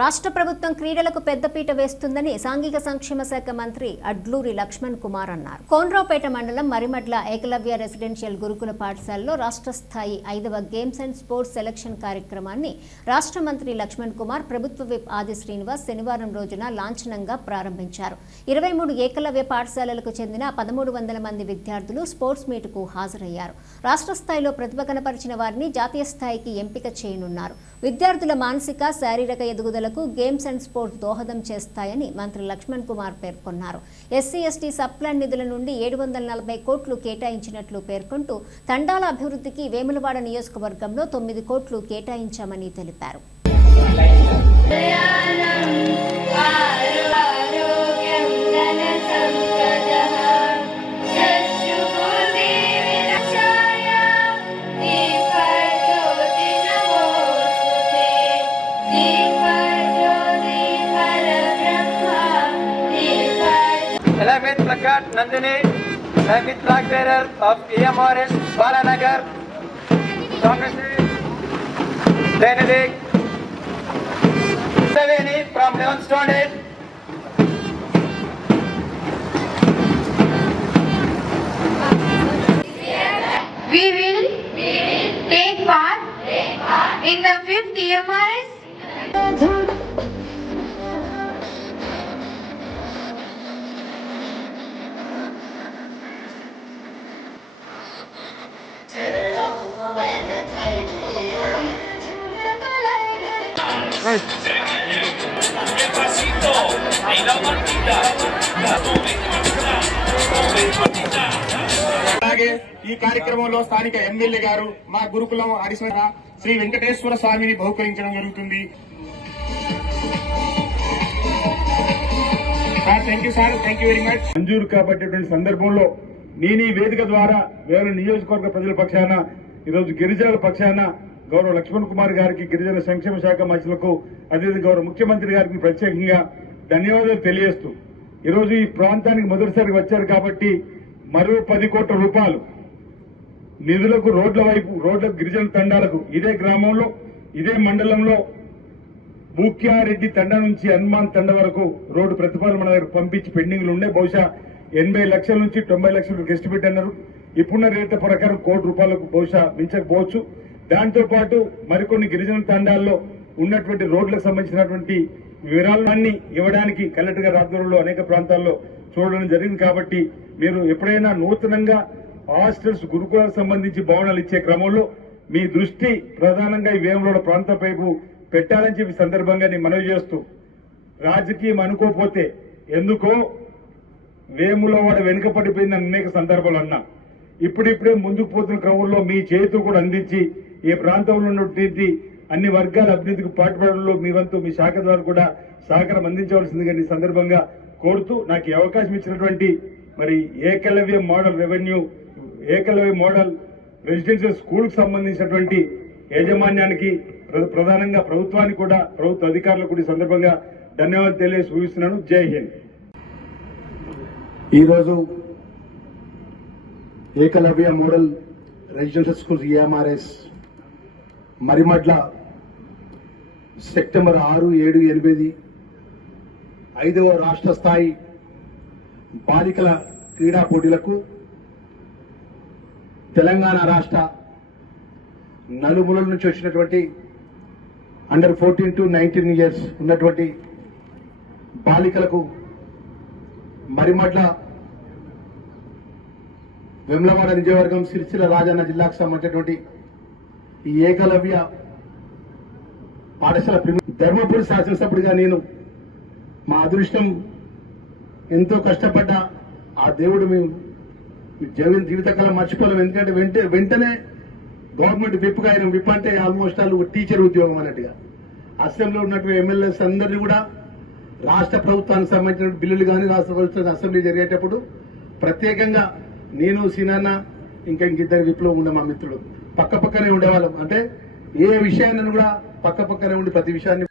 రాష్ట్ర ప్రభుత్వం క్రీడలకు పెద్దపీట వేస్తుందని సాంఘిక సంక్షేమ శాఖ మంత్రి అడ్లూరి లక్ష్మణ్ కుమార్ అన్నారు. కోనరావుపేట మండలం మరిమడ్ల ఏకలవ్య రెసిడెన్షియల్ గురుకుల పాఠశాలలో రాష్ట్ర స్థాయి 5వ గేమ్స్ అండ్ స్పోర్ట్స్ సెలక్షన్ కార్యక్రమాన్ని రాష్ట్ర మంత్రి లక్ష్మణ్ కుమార్ ప్రభుత్వ విప్ ఆది శ్రీనివాస్ శనివారం రోజున లాంఛనంగా ప్రారంభించారు. 23 ఏకలవ్య పాఠశాలలకు చెందిన 1300 మంది విద్యార్థులు స్పోర్ట్స్ మీట్కు హాజరయ్యారు. రాష్ట్ర స్థాయిలో ప్రతిభ కనపరిచిన వారిని జాతీయ స్థాయికి ఎంపిక చేయనున్నారు. విద్యార్థుల మానసిక శారీరక ఎదుగుదలకు గేమ్స్ అండ్ స్పోర్ట్స్ దోహదం చేస్తాయని మంత్రి లక్ష్మణ్ కుమార్ పేర్కొన్నారు. ఎస్సీ ఎస్టీ సబ్ ప్లాన్ నిధుల నుండి 740 కోట్లు కేటాయించినట్లు పేర్కొంటూ తండాల అభివృద్ధికి వేములవాడ నియోజకవర్గంలో 9 కోట్లు కేటాయించామని తెలిపారు. With placard Nandini, with flag bearer of EMRS Balanagar, Congress, Benedict, Savini from Leonstone. We will take part in the 5th EMRS. అలాగే ఈ కార్యక్రమంలో స్థానిక ఎమ్మెల్యే గారు మా గురుకులం అడిషనల్ శ్రీ వెంకటేశ్వర స్వామిని బహుకరించడం జరుగుతుంది. Thank you very much. మంజూరు కాబట్టేటువంటి సందర్భంలో నేను ఈ వేదిక ద్వారా వేరే నియోజకవర్గ ప్రజల పక్షాన ఈరోజు గిరిజనుల పక్షాన గౌరవ లక్ష్మణ్ కుమార్ గారికి, గిరిజన సంక్షేమ శాఖ మంత్రులకు, అదేవిధంగా గౌరవ ముఖ్యమంత్రి గారికి ప్రత్యేకంగా ధన్యవాదాలు తెలియజేస్తూ ఈరోజు ఈ ప్రాంతానికి మొదటిసారి వచ్చారు కాబట్టి మరో 10 కోట్ల రూపాయలు నిధులకు రోడ్ల గిరిజన తండాలకు ఇదే గ్రామంలో ఇదే మండలంలో బూక్యారెడ్డి తండ నుంచి హనుమాన్ తండ వరకు రోడ్డు ప్రతిపాదన మన దగ్గర పంపించి పెండింగ్లు ఉండే బహుశా 80 లక్షల నుంచి 90 లక్షలకు ఎస్టిమేట్ అన్నారు. ఇప్పుడున్న రేట్ల ప్రకారం ₹1 కోటి బహుశా మించకపోవచ్చు. దాంతో పాటు మరికొన్ని గిరిజన తండాల్లో ఉన్నటువంటి రోడ్లకు సంబంధించినటువంటి వివరాలన్నీ ఇవ్వడానికి కలెక్టర్ గారి ఆధ్వర్యంలో అనేక ప్రాంతాల్లో చూడడం జరిగింది. కాబట్టి మీరు ఎప్పుడైనా నూతనంగా హాస్టల్స్ గురుకులాలకు సంబంధించి భవనాలు ఇచ్చే క్రమంలో మీ దృష్టి ప్రధానంగా ఈ వేములవాడ ప్రాంతం వైపు పెట్టాలని చెప్పి సందర్భంగా నేను మనవి చేస్తూ, రాజకీయం అనుకోపోతే ఎందుకో వేములవాడ వెనుకపడిపోయిందని అనేక సందర్భాలు అన్నా. ఇప్పుడిప్పుడే ముందుకు పోతున్న క్రమంలో మీ చేతులు కూడా అందించి ఈ ప్రాంతంలో ఉన్నటువంటి అన్ని వర్గాల అభివృద్ధికి పాటుపడడంలో మీ వంతు మీ శాఖ ద్వారా కూడా సహకారం అందించవలసిందిగా ఈ సందర్భంగా కోరుతూ నాకు ఈ అవకాశం ఇచ్చినటువంటి మరి ఏకలవ్య మోడల్ రెసిడెన్షియల్ స్కూల్ కు సంబంధించినటువంటి యాజమాన్యానికి, ప్రధానంగా ప్రభుత్వానికి కూడా, ప్రభుత్వ అధికారులకు కూడా ఈ సందర్భంగా ధన్యవాదాలు తెలియజేసి ఊహిస్తున్నాను. జై హింద్. ఈరోజు Eklavya model residential schools EMRS Marimadla September 6, 7, 8 5వ రాష్ట్ర స్థాయి బాలికల క్రీడా పోటీలకు తెలంగాణ రాష్ట్ర నలుమూలల నుంచి వచ్చినటువంటి అండర్ 14 to 19 ఇయర్స్ ఉన్నటువంటి బాలికలకు మరిమడ్ల వేములవాడ నియోజకవర్గం సిరిసిల్ల రాజన్న జిల్లాకు సంబంధించినటువంటి ఈ ఏకలవ్య పాఠశాల ధర్మపురి శాసనసభ్యుడిగా నేను మా అదృష్టం ఎంతో కష్టపడ్డా ఆ దేవుడు మేము జీవితకాలం మర్చిపోలేము. ఎందుకంటే వెంటనే గవర్నమెంట్ విప్గా ఆయన విప్ అంటే ఆల్మోస్ట్ ఆల్ టీచర్ ఉద్యోగం అన్నట్టుగా అసెంబ్లీలో ఉన్నటువంటి ఎమ్మెల్యేస్ అందరినీ కూడా రాష్ట్ర ప్రభుత్వానికి సంబంధించిన బిల్లులు కానీ రాష్ట్ర ప్రభుత్వం అసెంబ్లీ జరిగేటప్పుడు ప్రత్యేకంగా నేను సీనన్న ఇంకిద్దరు విప్లో ఉండే మా మిత్రుడు పక్కనే ఉండేవాళ్ళం. అంటే ఏ విషయాన్ని కూడా పక్కనే ఉండి ప్రతి విషయాన్ని